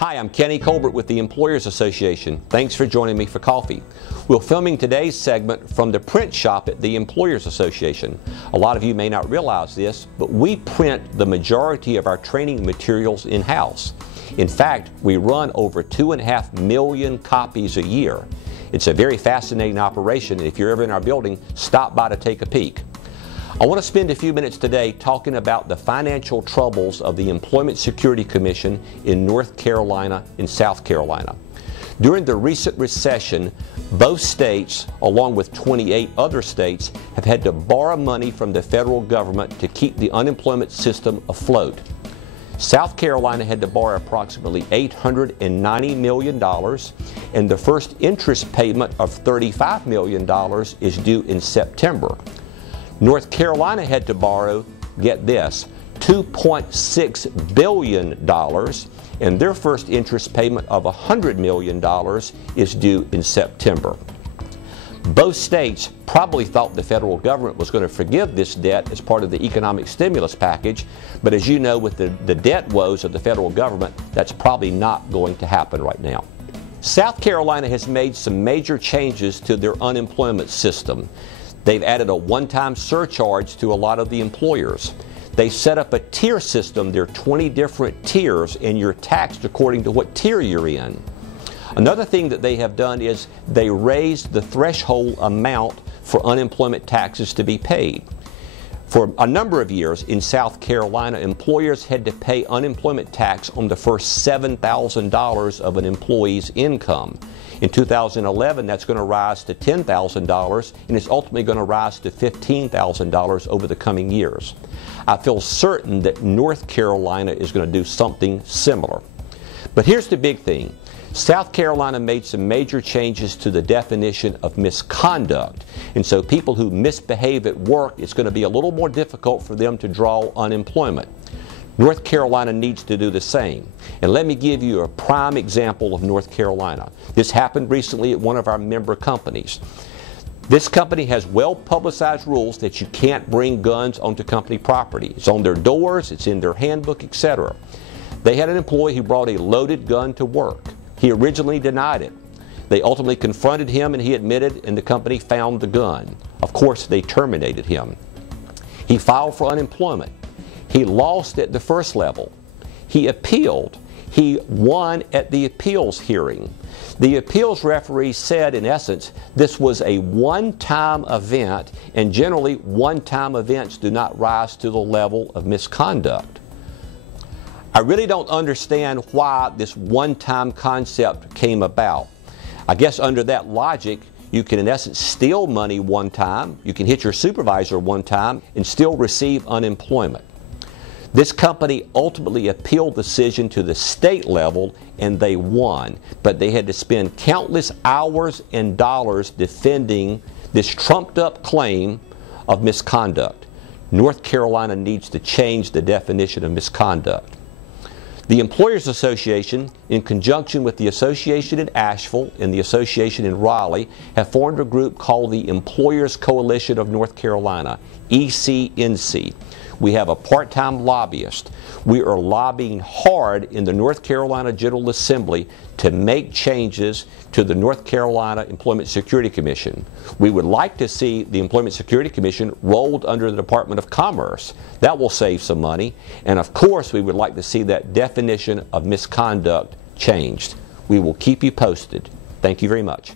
Hi, I'm Kenny Colbert with the Employers Association. Thanks for joining me for coffee. We're filming today's segment from the print shop at the Employers Association. A lot of you may not realize this, but we print the majority of our training materials in-house. In fact, we run over 2.5 million copies a year. It's a very fascinating operation, and if you're ever in our building, stop by to take a peek. I want to spend a few minutes today talking about the financial troubles of the Employment Security Commission in North Carolina and South Carolina. During the recent recession, both states, along with 28 other states, have had to borrow money from the federal government to keep the unemployment system afloat. South Carolina had to borrow approximately $890 million, and the first interest payment of $35 million is due in September. North Carolina had to borrow, get this, $2.6 billion, and their first interest payment of $100 million is due in September. Both states probably thought the federal government was going to forgive this debt as part of the economic stimulus package, but as you know, with the debt woes of the federal government, that's probably not going to happen right now. South Carolina has made some major changes to their unemployment system. They've added a one-time surcharge to a lot of the employers. They set up a tier system. There are 20 different tiers, and you're taxed according to what tier you're in. Another thing that they have done is they raised the threshold amount for unemployment taxes to be paid. For a number of years in South Carolina, employers had to pay unemployment tax on the first $7,000 of an employee's income. In 2011, that's going to rise to $10,000, and it's ultimately going to rise to $15,000 over the coming years. I feel certain that North Carolina is going to do something similar. But here's the big thing. South Carolina made some major changes to the definition of misconduct, and so people who misbehave at work, it's going to be a little more difficult for them to draw unemployment. North Carolina needs to do the same. And let me give you a prime example of North Carolina. This happened recently at one of our member companies. This company has well-publicized rules that you can't bring guns onto company property. It's on their doors, it's in their handbook, etc. They had an employee who brought a loaded gun to work. He originally denied it. They ultimately confronted him and he admitted, and the company found the gun. Of course, they terminated him. He filed for unemployment. He lost at the first level. He appealed. He won at the appeals hearing. The appeals referee said, in essence, this was a one-time event, and generally one-time events do not rise to the level of misconduct. I really don't understand why this one-time concept came about. I guess under that logic, you can in essence steal money one time, you can hit your supervisor one time, and still receive unemployment. This company ultimately appealed the decision to the state level, and they won. But they had to spend countless hours and dollars defending this trumped-up claim of misconduct. North Carolina needs to change the definition of misconduct. The Employers Association, in conjunction with the Association in Asheville and the Association in Raleigh, have formed a group called the Employers Coalition of North Carolina, ECNC. We have a part-time lobbyist. We are lobbying hard in the North Carolina General Assembly to make changes to the North Carolina Employment Security Commission. We would like to see the Employment Security Commission rolled under the Department of Commerce. That will save some money. And of course, we would like to see that definition of misconduct changed. We will keep you posted. Thank you very much.